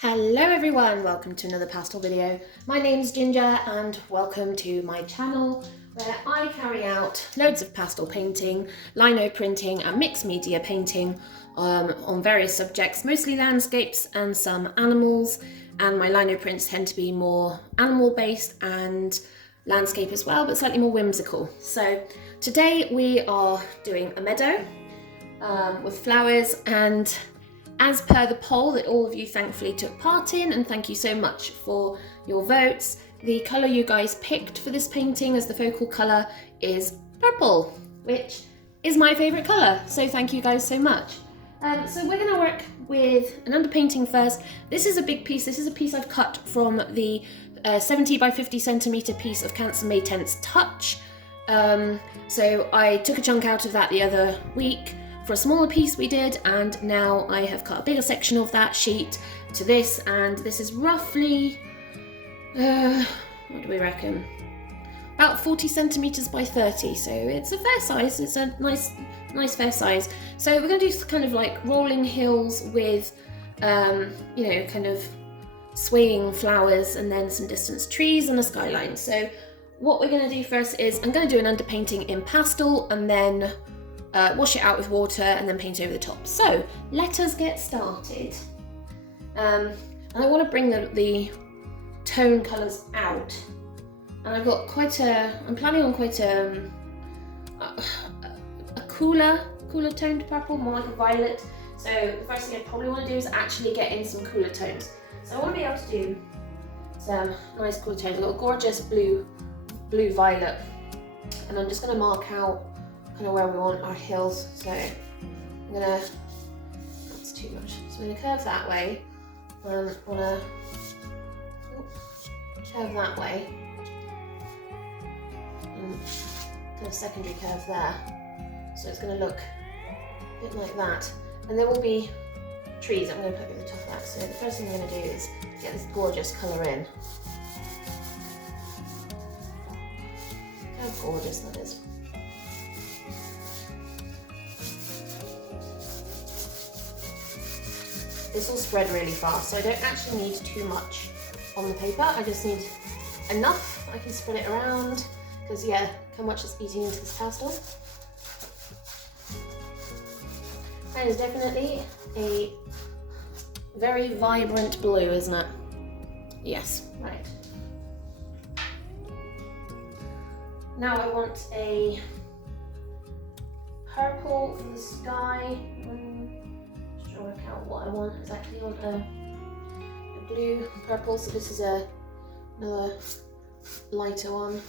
Hello everyone, welcome to another pastel video. My name's Ginger and welcome to my channel where I carry out loads of pastel painting, lino printing and mixed media painting on various subjects, mostly landscapes and some animals, and my lino prints tend to be more animal based and landscape as well, but slightly more whimsical. So today we are doing a meadow with flowers, and as per the poll that all of you thankfully took part in, and thank you so much for your votes, the colour you guys picked for this painting as the focal colour is purple, which is my favourite colour, so thank you guys so much. So we're going to work with an underpainting first. This is a big piece. This is a piece I've cut from the 70 by 50 centimetre piece of Cancer May 10's Touch. So I took a chunk out of that the other week for a smaller piece we did, and now I have cut a bigger section of that sheet to this, and this is roughly, what do we reckon? About 40 centimetres by 30, so it's a fair size, it's a nice fair size. So we're going to do kind of like rolling hills with, you know, kind of swaying flowers and then some distant trees and a skyline. So what we're going to do first is I'm going to do an underpainting in pastel and then wash it out with water and then paint over the top. So let us get started. And I want to bring the tone colours out. And I've got I'm planning on quite a cooler toned purple, more like a violet. So the first thing I probably want to do is actually get in some cooler tones. So I want to be able to do some nice cooler tones. I've got a gorgeous blue violet, and I'm just going to mark out kind of where we want our hills. So I'm gonna, that's too much. So I'm gonna curve that way, and I wanna curve that way, and kind of secondary curve there. So it's gonna look a bit like that. And there will be trees I'm gonna put over the top of that. So the first thing I'm gonna do is get this gorgeous colour in. Look how gorgeous that is. This will spread really fast, so I don't actually need too much on the paper. I just need enough. I can spread it around, because yeah, how much is eating into this pastel. That is definitely a very vibrant blue, isn't it? Yes, right. Now I want a purple for the sky. Work out what I want exactly. I want a blue, purple, so this is another lighter one.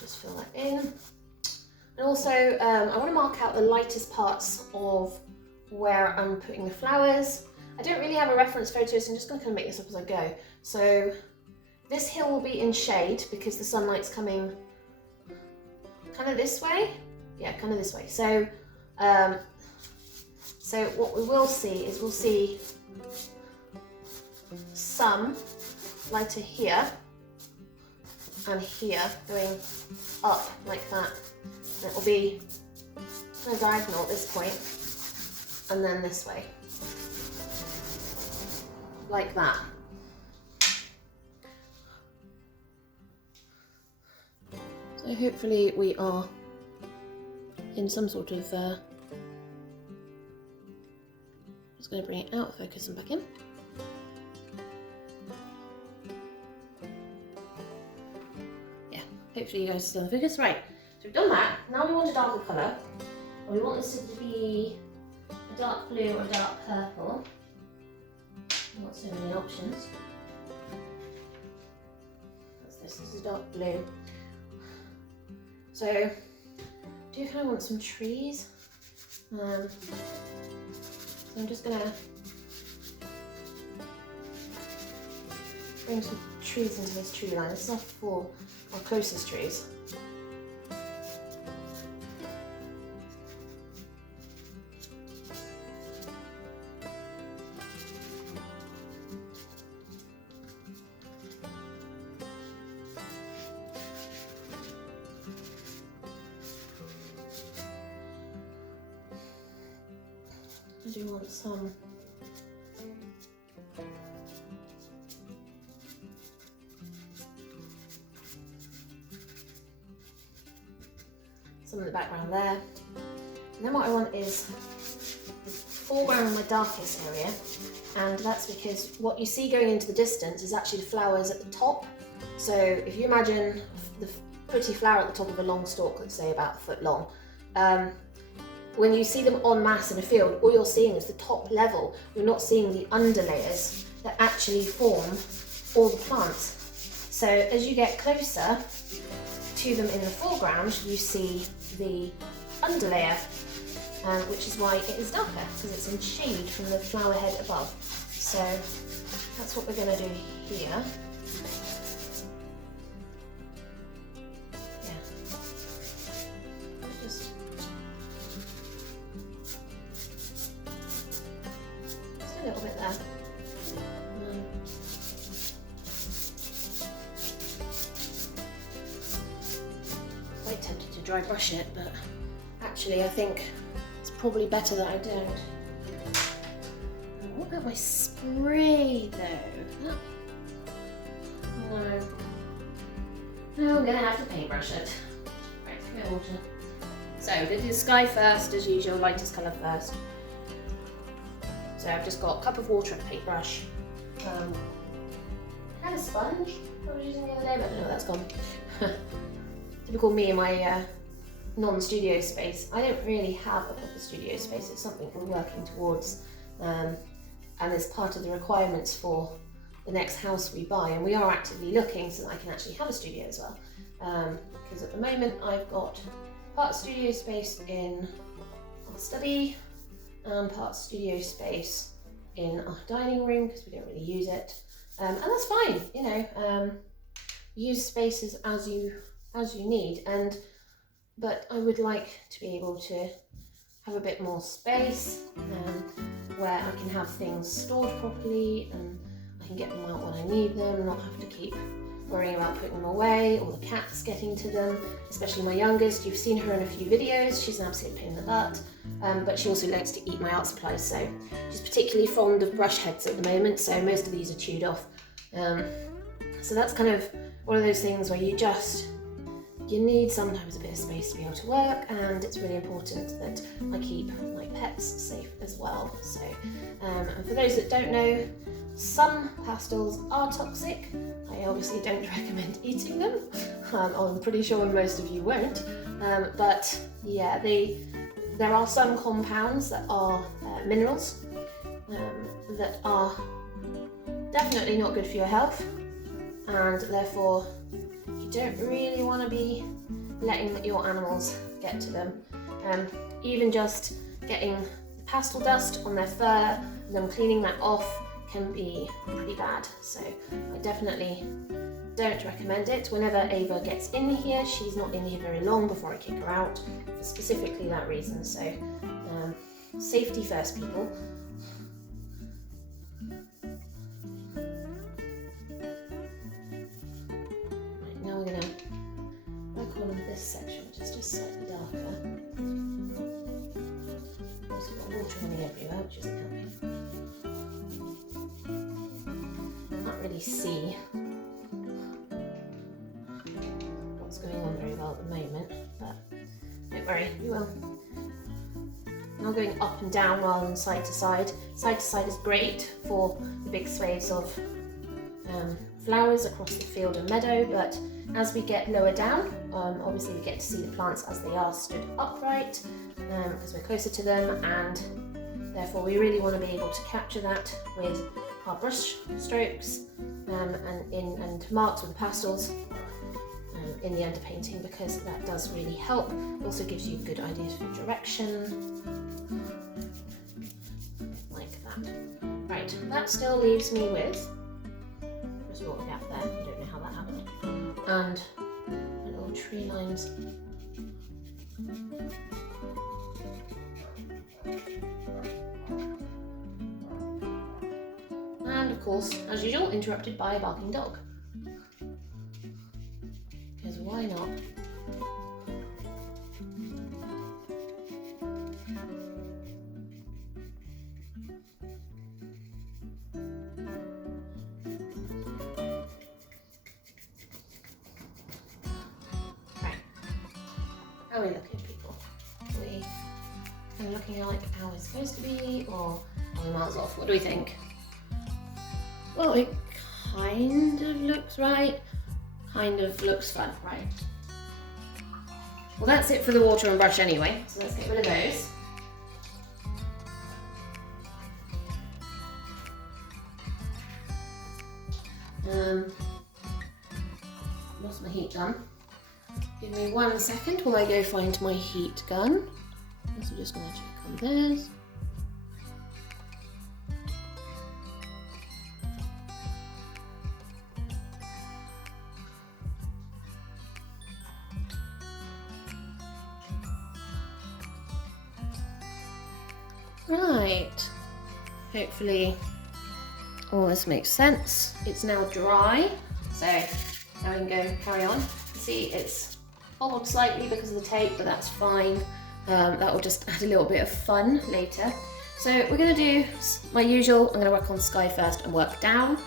Just fill that in. And also I want to mark out the lightest parts of where I'm putting the flowers. I don't really have a reference photo, so I'm just going to kind of make this up as I go. So this hill will be in shade because the sunlight's coming kind of this way. Yeah, kind of this way. So, so what we will see is we'll see some lighter here and here going up like that. And it will be kind of diagonal at this point, and then this way. Like that. So hopefully we are in some sort of, just going to bring it out, focus and back in. Yeah, hopefully you guys are still in focus. Right, so we've done that. Now we want a darker colour. We want this to be a dark blue or a dark purple. Not so many options. That's this is dark blue. So, do you kind of want some trees? So I'm just gonna bring some trees into this tree line. This is for our closest trees. I do want some in the background there. And then what I want is the foreground, my darkest area, and that's because what you see going into the distance is actually the flowers at the top. So if you imagine the pretty flower at the top of a long stalk, let's say about a foot long, when you see them en masse in a field, all you're seeing is the top level. You're not seeing the underlayers that actually form all the plants. So as you get closer to them in the foreground, you see the underlayer, which is why it is darker, because it's in shade from the flower head above. So that's what we're going to do here. Just a little bit there. Quite tempted to dry brush it, but actually I think it's probably better that I don't. What about my spray though? No, I'm gonna have to paintbrush it. Right, go water. So we're gonna do the sky first, as usual, lightest colour first. So I've just got a cup of water and a paintbrush. Had a sponge I was using the other day, but I don't know where that's gone. Typical me in my non-studio space. I don't really have a proper studio space. It's something we're working towards, and it's part of the requirements for the next house we buy, and we are actively looking so that I can actually have a studio as well, because at the moment I've got part studio space in our study and part studio space in our dining room because we don't really use it, and that's fine, you know. Use spaces as you need, but I would like to be able to have a bit more space where I can have things stored properly and I can get them out when I need them, not have to keep worrying about putting them away or the cats getting to them, especially my youngest. You've seen her in a few videos. She's an absolute pain in the butt, but she also likes to eat my art supplies, so she's particularly fond of brush heads at the moment, so most of these are chewed off. So that's kind of one of those things where you need sometimes a bit of space to be able to work, and it's really important that I keep my pets safe as well. So, and for those that don't know, some pastels are toxic. I obviously don't recommend eating them. I'm pretty sure most of you won't. But yeah, there are some compounds that are minerals that are definitely not good for your health, and therefore you don't really want to be letting your animals get to them. Even just getting the pastel dust on their fur and then cleaning that off can be pretty bad. So I definitely don't recommend it. Whenever Ava gets in here, she's not in here very long before I kick her out, for specifically that reason. So safety first, people. Now we're going to work on this section, which is just slightly darker. Also got water running everywhere, which isn't helping. Can't really see what's going on very well at the moment, but don't worry, we will. Now going up and down rather than side to side. Side to side is great for the big swathes of flowers across the field and meadow, but as we get lower down, obviously we get to see the plants as they are stood upright, because we're closer to them, and therefore we really want to be able to capture that with our brush strokes and marks with the pastels in the underpainting, because that does really help. It also gives you good ideas for direction, like that. Right, that still leaves me with just a little gap there. I don't know how that happened. And little tree lines. And of course, as usual, interrupted by a barking dog. Because why not? How are we looking, people? Are we kind of looking like how we're supposed to be, or are we miles off? What do we think? Well, it kind of looks right. Kind of looks fun, right? Well, that's it for the water and brush anyway, so let's get rid of those. Lost my heat gun. Give me 1 second while I go find my heat gun. So we're just going to check on this. Right. Hopefully all this makes sense. It's now dry, so now we can go carry on. See, it's bobbled slightly because of the tape, but that's fine. That will just add a little bit of fun later. So we're going to do my usual. I'm going to work on sky first and work down.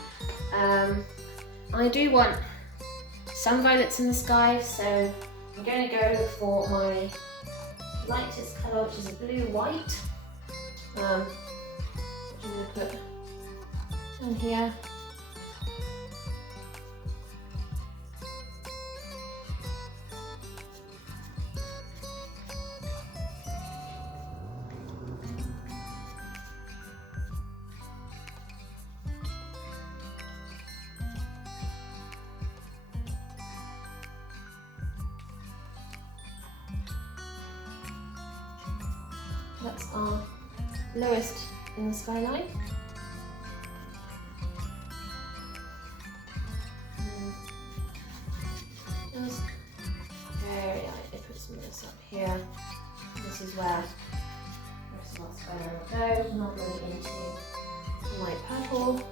I do want some violets in the sky, so I'm going to go for my lightest colour, which is a blue-white. I'm going to put down here. That's our lowest in the skyline. Just very lightly put some of this up here. This is where the rest of our skyline will go, not going into the light purple.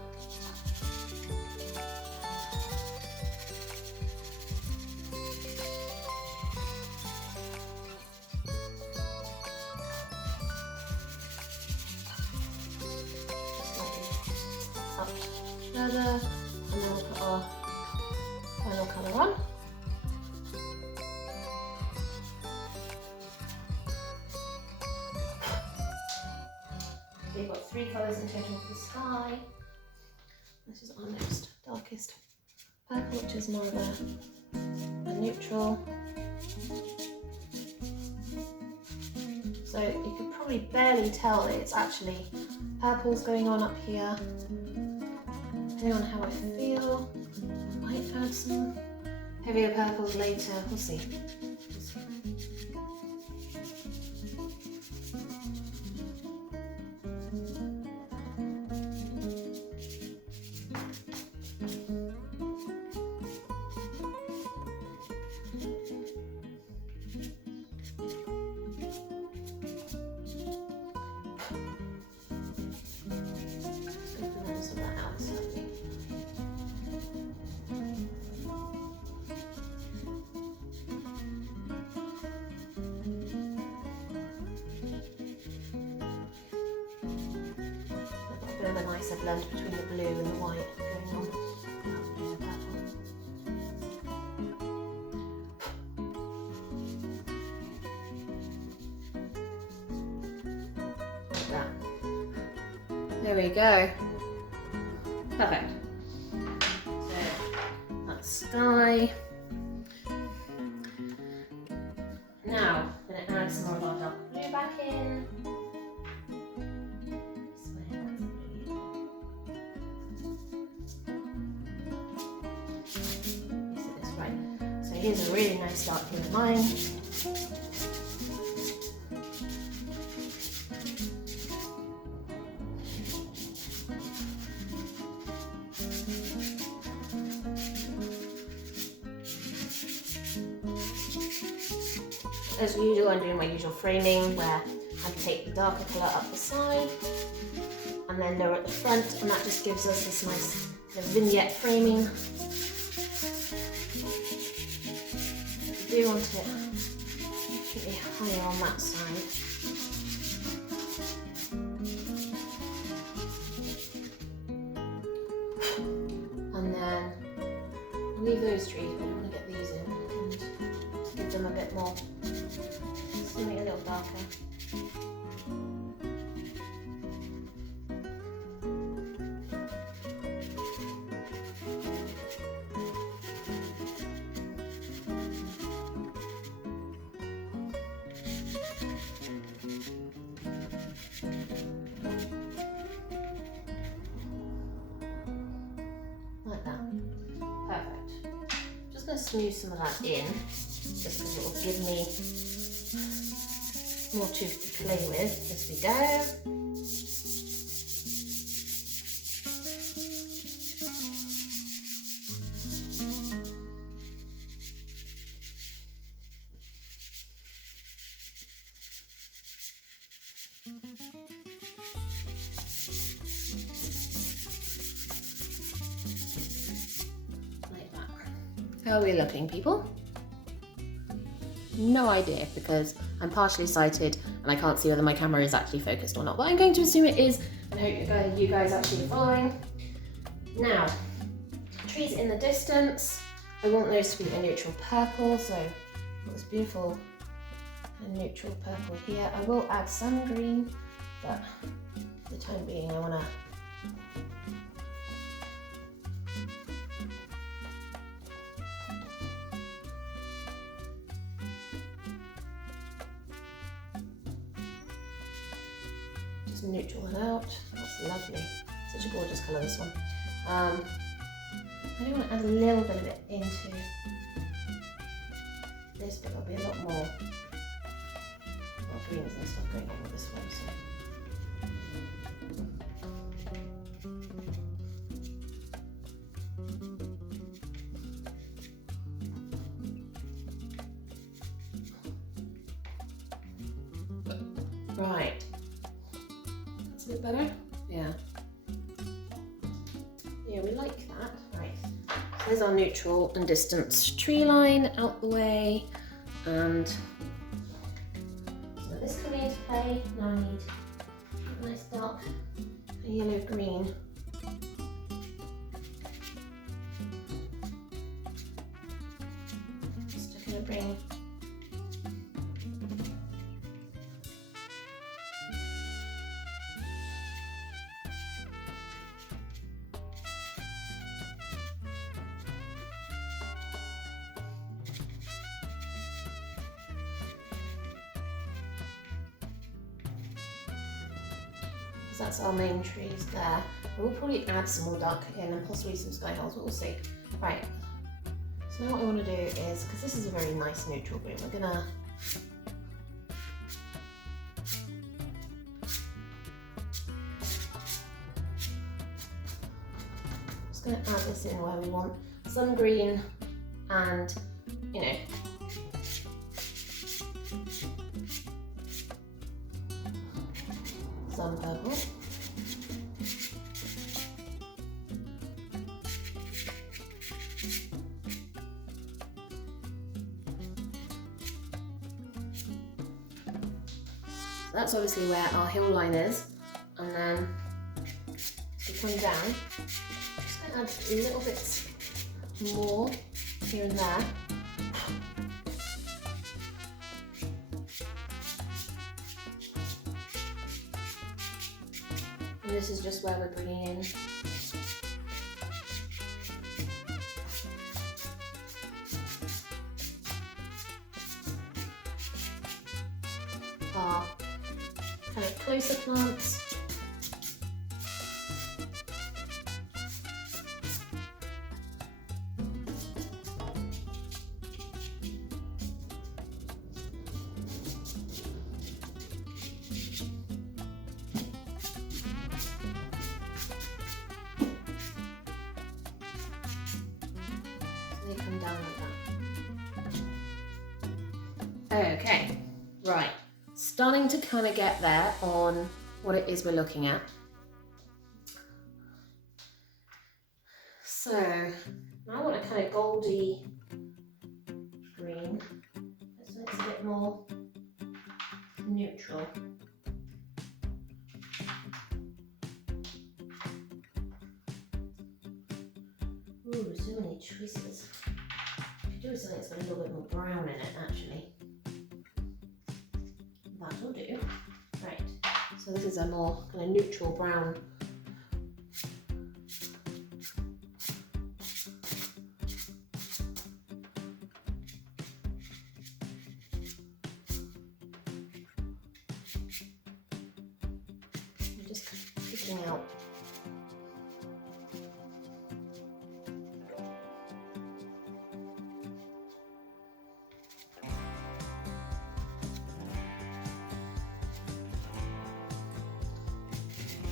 Further, and then we'll put our final colour on. We've got 3 colours in total for the sky. This is our next darkest purple, which is more of a neutral. So you could probably barely tell that it's actually purples going on up here. Depending on how I feel, I might add some heavier purples later. We'll see. We'll see. Bit of a nicer blend between the blue and the white going on. Like that. There we go. Perfect. So that's sky. Now I'm going to add some more of our dark blue back in. Here's a really nice dark blue of mine. As usual, I'm doing my usual framing where I take the darker colour up the side and then lower at the front, and that just gives us this nice vignette framing. I do want it definitely higher on that side. And then I'll leave those trees, but I want to get these in and give them a bit more little darker. Like that. Perfect. Just going to smooth some of that in, just because it will give me more tooth to play with as we go. Like that. How are we looking, people? No idea, because I'm partially sighted and I can't see whether my camera is actually focused or not, but I'm going to assume it is and hope you guys actually fine. Now, trees in the distance, I want those to be a neutral purple, so I've got this beautiful neutral purple here. I will add some green, but for the time being I want to neutral it out. That's lovely. Such a gorgeous colour, this one. I do want to add a little bit of it into this, but there'll be a lot more greens and stuff going on with this one. So. Right. A bit better? Yeah. Yeah, we like that. Right. So there's our neutral and distance tree line out the way. And so this coming into play. Now I need a nice dark yellow green. Just going to bring that's our main trees there. We'll probably add some more dark in and possibly some sky holes, but we'll see. Right, so now what I want to do is, because this is a very nice neutral green, we're gonna add this in where we want some green and, you know, some purple. That's obviously where our hill line is, and then we come down. Just going to add a little bit more here and there. And this is just where we're bringing in our kind of closer plants. So they come down like that. Okay, right. Starting to kind of get there on what it is we're looking at. So now I want a kind of goldy green. This one's a bit more neutral. Ooh, so many choices. I could do something that's got a little bit more brown in it, actually. that'll do. Right, so this is a more kind of neutral brown. I'm just picking out.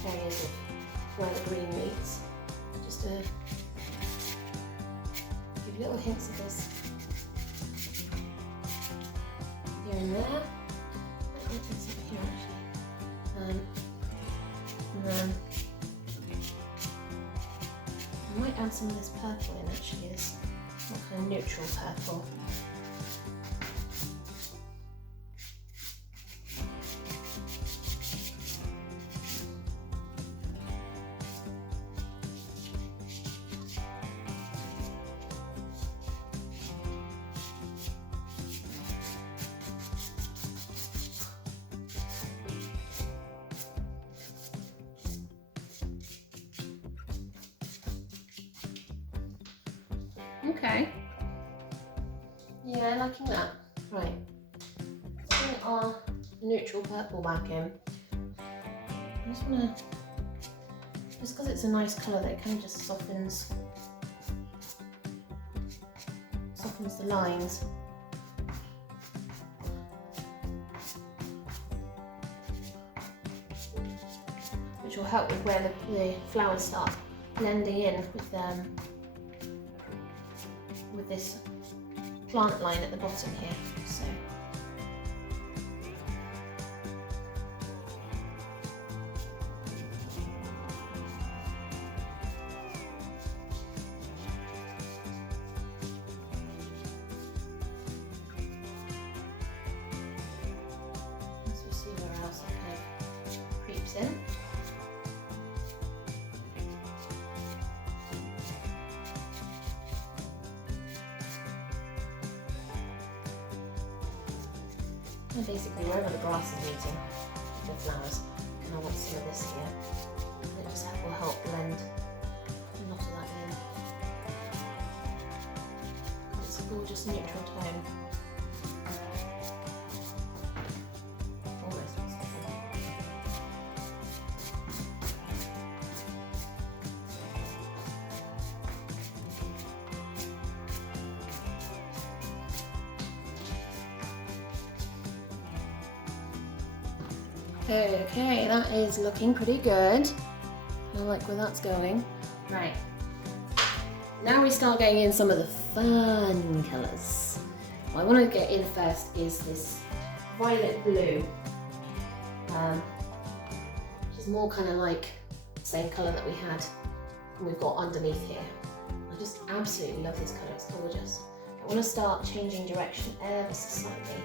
Areas of where the green meets, just to give little hints of this here and there. I think it's over here actually. And then I might add some of this purple in actually, this more kind of neutral purple. Okay. Yeah, liking that. Right. Putting our neutral purple back in. I just want to, just because it's a nice colour, that it kind of just softens the lines. Which will help with where the flowers start blending in with this plant line at the bottom here. So let's just see where else it kind of creeps in. And basically wherever the grass is meeting the flowers, and I want some of this here. And it just will help blend a lot of that in. It's a gorgeous neutral tone. Almost possible. Okay, that is looking pretty good. I like where that's going. Right. Now we start getting in some of the fun colours. What I want to get in first is this violet blue, which is more kind of like the same colour that we had and we've got underneath here. I just absolutely love this colour, it's gorgeous. I want to start changing direction ever so slightly.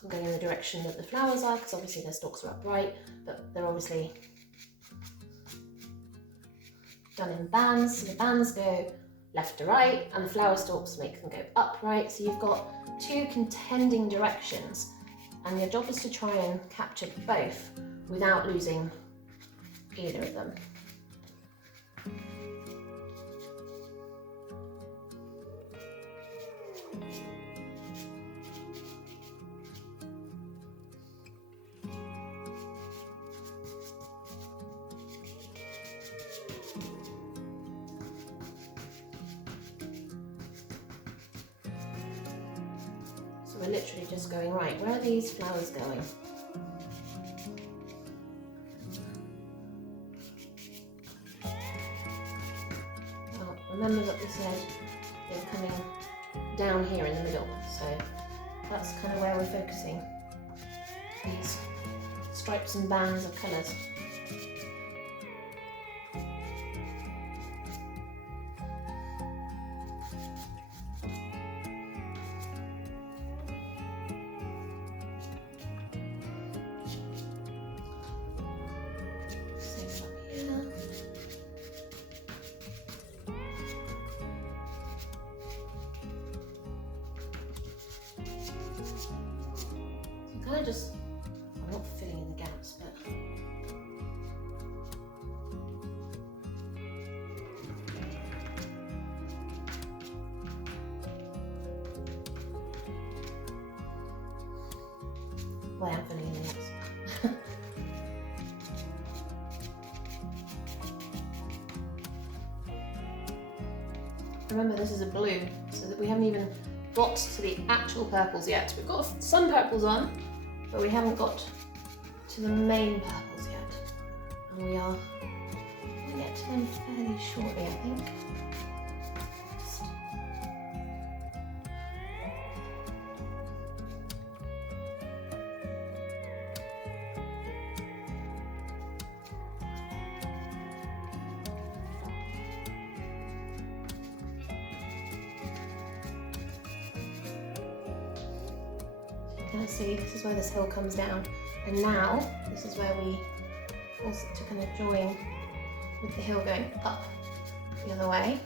I'm going in the direction that the flowers are, because obviously their stalks are upright, but they're obviously done in bands, so the bands go left to right and the flower stalks make them go upright, so you've got two contending directions and your job is to try and capture both without losing either of them. So we're literally just going, right, where are these flowers going? Well, remember that we said they're coming down here in the middle, so that's kind of where we're focusing. These stripes and bands of colours. I'm not filling in the gaps, but well, I am filling in the gaps. Remember, this is a blue, so that we haven't even got to the actual purples yet. We've got some purples on, but we haven't got to the main purples yet. And we are going to get to them fairly shortly, I think. See, this is where this hill comes down, and now this is where we force it to kind of join with the hill going up the other way.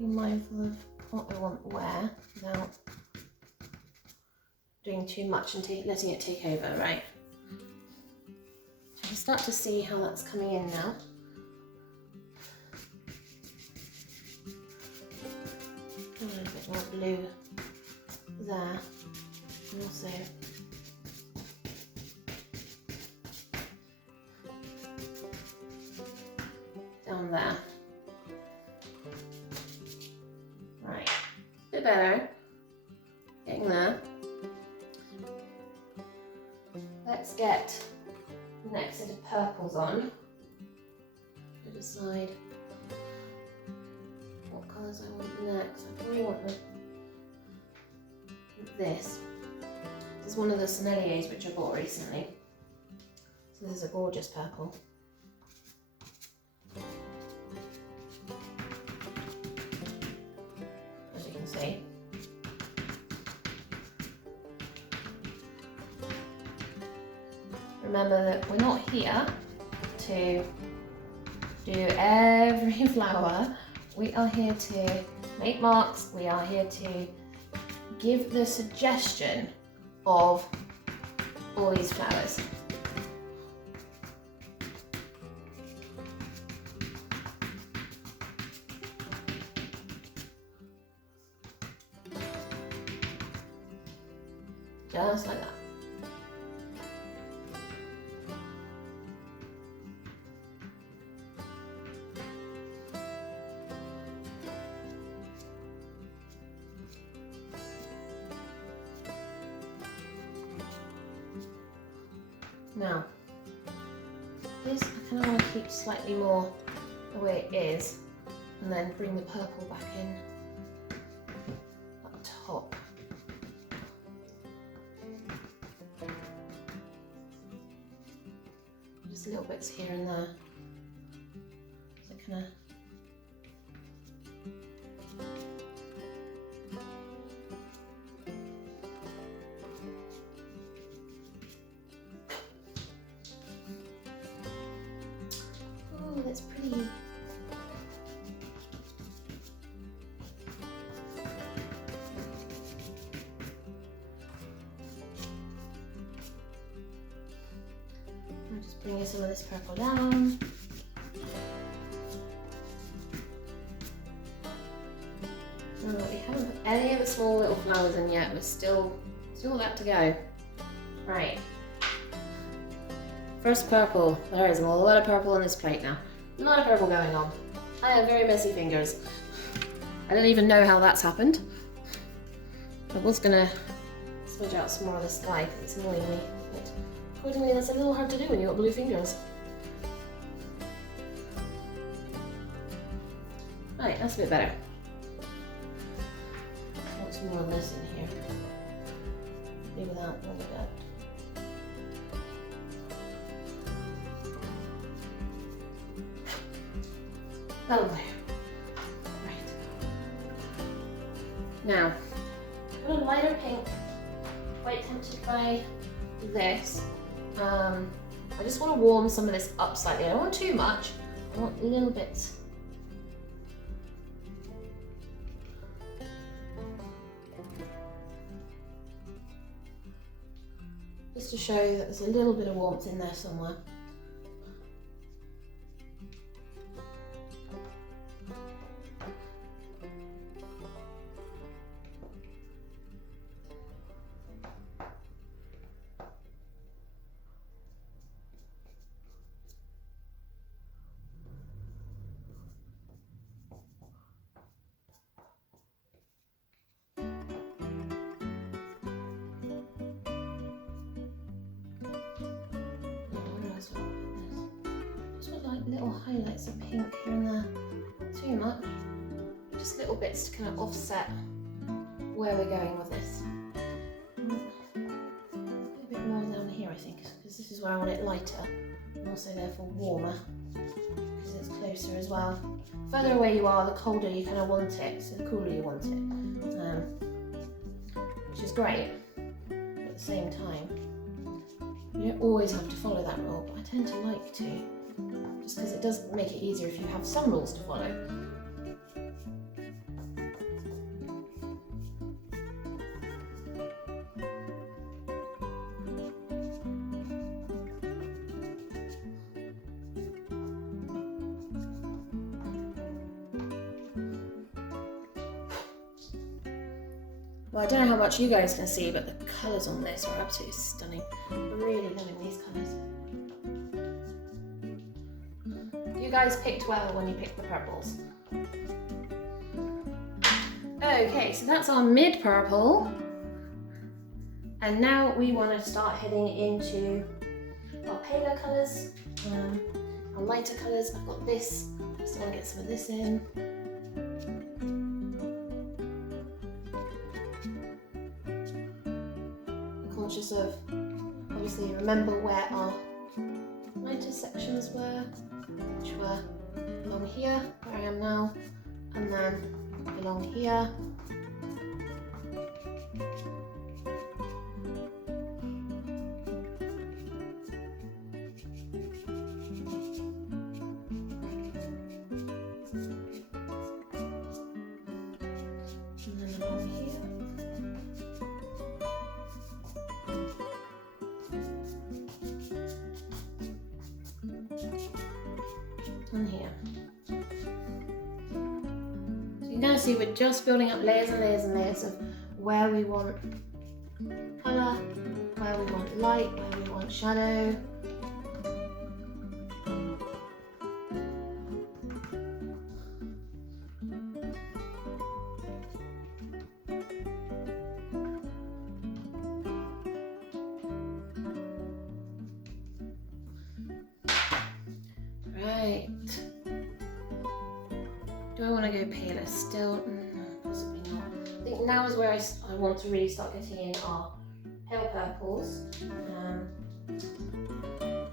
Be mindful of what we want where without doing too much and letting it take over, right? You start to see how that's coming in now. A little bit more blue there, and also down there. Right, a bit better, getting there. Let's get the next set of purples on. To decide what colours I want next. I probably want this. This is one of the Senneliers which I bought recently. So this is a gorgeous purple. As you can see. Remember that we're not here to do every flower. We are here to make marks. We are here to give the suggestion of all these flowers. Just like that. Now, this I kind of want to keep slightly more the way it is, and then bring the purple back in up top. Just little bits here and there. So kind of that's pretty. I'm just bringing some of this purple down. Oh, we haven't put any of the small little flowers in yet. We're still that to go. Right. First purple. There is a lot of purple on this plate now. A lot of purple going on. I have very messy fingers. I don't even know how that's happened. I was gonna smudge out some more of the sky because it's annoying me. But according to me, that's a little hard to do when you've got blue fingers. Right, that's a bit better. I want some more of this in here. Maybe without all of that. That'll do. Right. Now, I've got a lighter pink. Quite tempted by this. I just want to warm some of this up slightly. I don't want too much. I want little bits. Just to show that there's a little bit of warmth in there somewhere. Just with like little highlights of pink here and there. Not too much. Just little bits to kind of offset where we're going with this. A bit more down here, I think, because this is where I want it lighter and also therefore warmer because it's closer as well. The further away you are, the colder you kind of want it, so the cooler you want it, which is great. But at the same time, you don't always have to follow that rule, but I tend to like to, just because it does make it easier if you have some rules to follow. Well, I don't know how much you guys can see, but the colours on this are absolutely stunning. I'm really loving these colours. You guys picked well when you picked the purples. Okay, so that's our mid purple. And now we want to start heading into our paler colours, our lighter colours. I've got this, so I'll get some of this in. Conscious of, obviously, remember where our lighter sections were, which were along here, where I am now, and then along here. And then along here. And here. So you can see we're just building up layers and layers and layers of where we want colour, where we want light, where we want shadow. Right. Do I want to go paler still? No, possibly not. I think now is where I want to really start getting in our pale purples.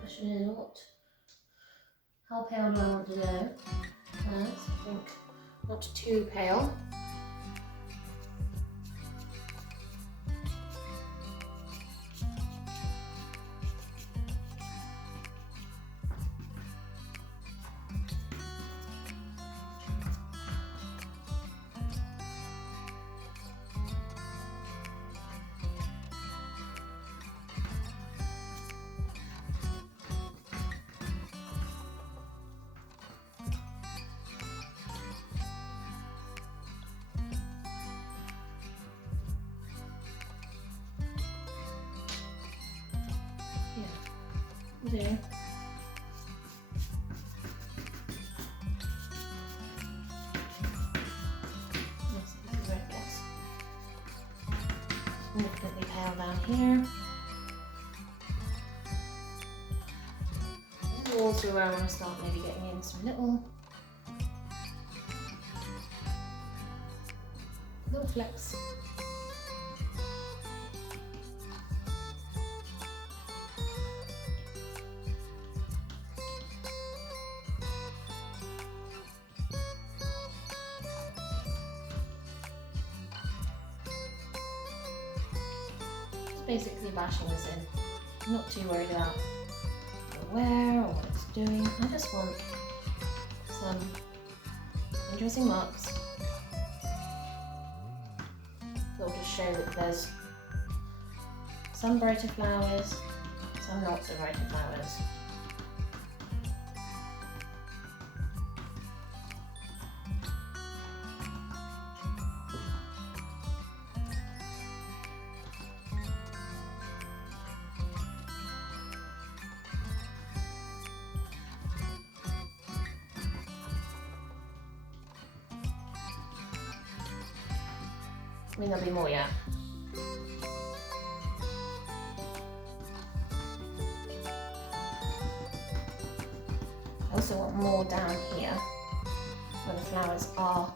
Pushing in a lot. How pale do I want to go? I think not too pale. Yeah. There. Significantly pale down here. This is also where I want to start maybe getting in some little flecks. just basically bashing this in. I'm not too worried about where or what it's doing. I just want some interesting marks that will just show that there's some brighter flowers, some not so brighter flowers. I mean, there'll be more yet. I also want more down here, where the flowers are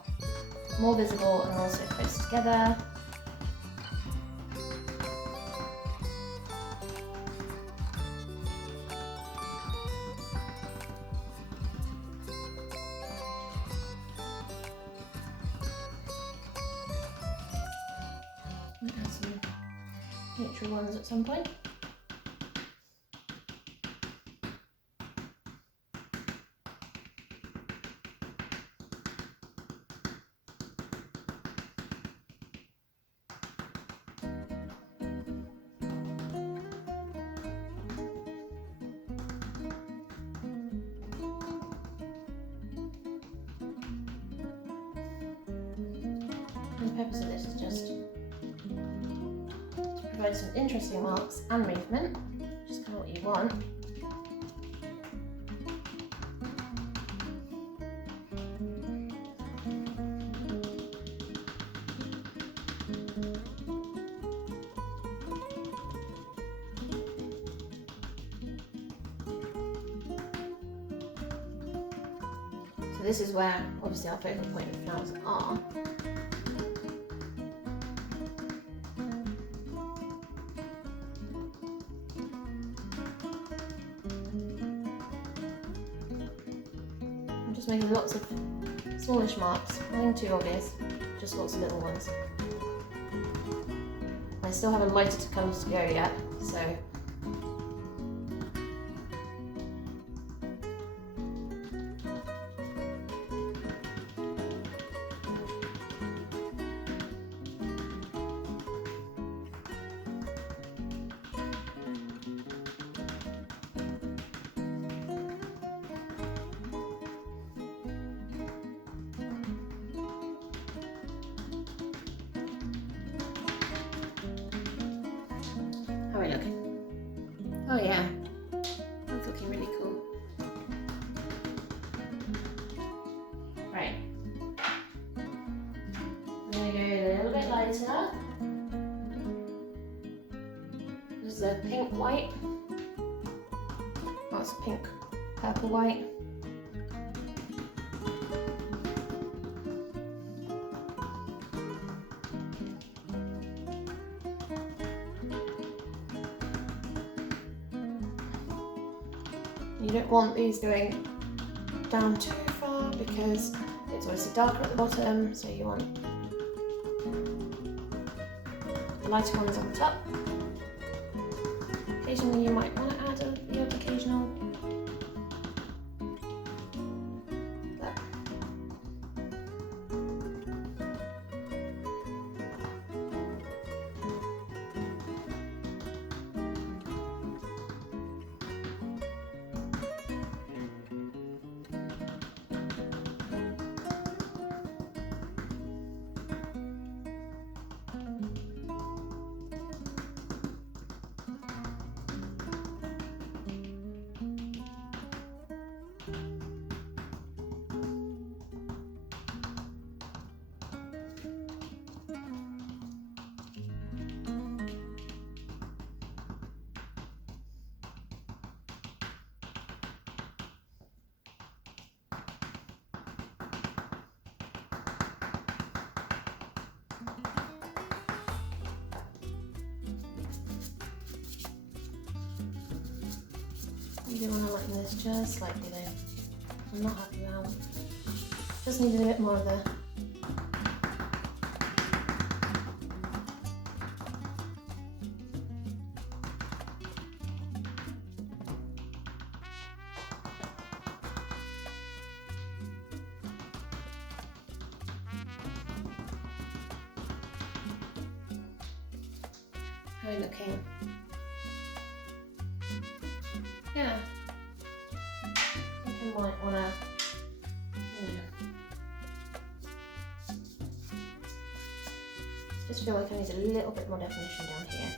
more visible and also close together. Might add some neutral ones at some point. And the purpose of this is just to provide some interesting marks and movement, which is kind of what you want. So this is where obviously our focal point of flowers are. I'm just making lots of smallish marks, nothing too obvious, just lots of little ones. I still have a lighter colours to go yet, so how are we looking? Oh yeah, that's looking really cool. Right, I'm going to go a little bit lighter. This is a pink white. That's a pink purple white. You don't want these going down too far because it's obviously darker at the bottom, so you want the lighter ones on the top. Occasionally you might want to add the occasional. You do want to lighten this just slightly though. I'm not happy now. Just needed a bit more of the Enjoy looking. Yeah. I think I might want to, just feel like I need a little bit more definition down here.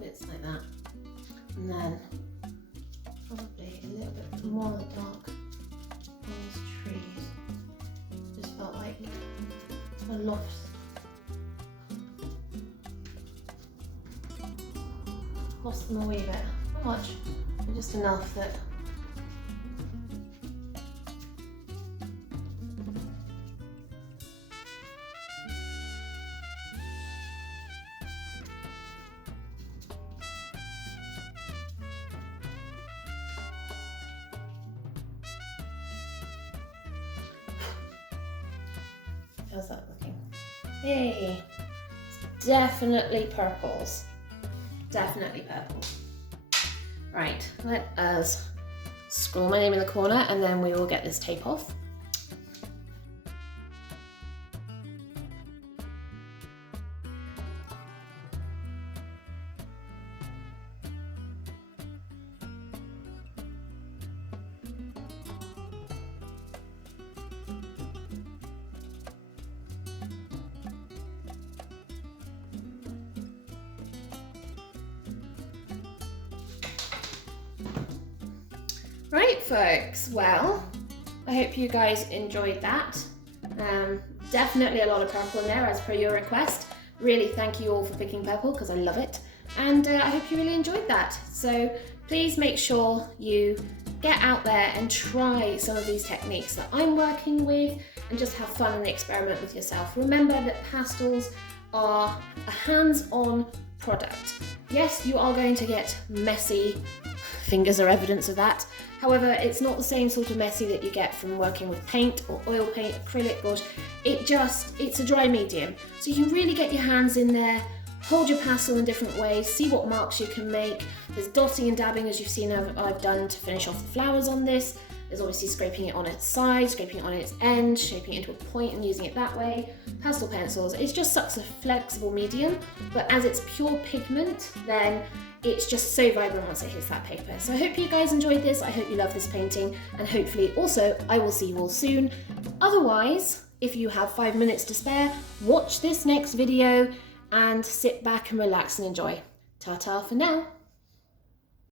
Bits like that, and then probably a little bit more of the dark on these trees. Just felt like a loft. Lost them a wee bit. Not much, but just enough that how's that looking? Hey, it's definitely purples. Definitely purple. Right, let us scroll my name in the corner and then we will get this tape off. Right folks, well, I hope you guys enjoyed that. Definitely a lot of purple in there as per your request. Really thank you all for picking purple because I love it. And I hope you really enjoyed that. So please make sure you get out there and try some of these techniques that I'm working with and just have fun and experiment with yourself. Remember that pastels are a hands-on product. Yes, you are going to get messy, fingers are evidence of that. However, it's not the same sort of messy that you get from working with paint or oil paint, acrylic, gouache. It's a dry medium. So you can really get your hands in there, hold your pastel in different ways, see what marks you can make. There's dotting and dabbing, as you've seen I've done to finish off the flowers on this. There's obviously scraping it on its side, scraping it on its end, shaping it into a point and using it that way. Pastel pencils, it's just such a flexible medium, but as it's pure pigment, then it's just so vibrant once it hits that paper. So I hope you guys enjoyed this, I hope you love this painting, and hopefully also I will see you all soon. Otherwise, if you have 5 minutes to spare, watch this next video and sit back and relax and enjoy. Ta-ta for now.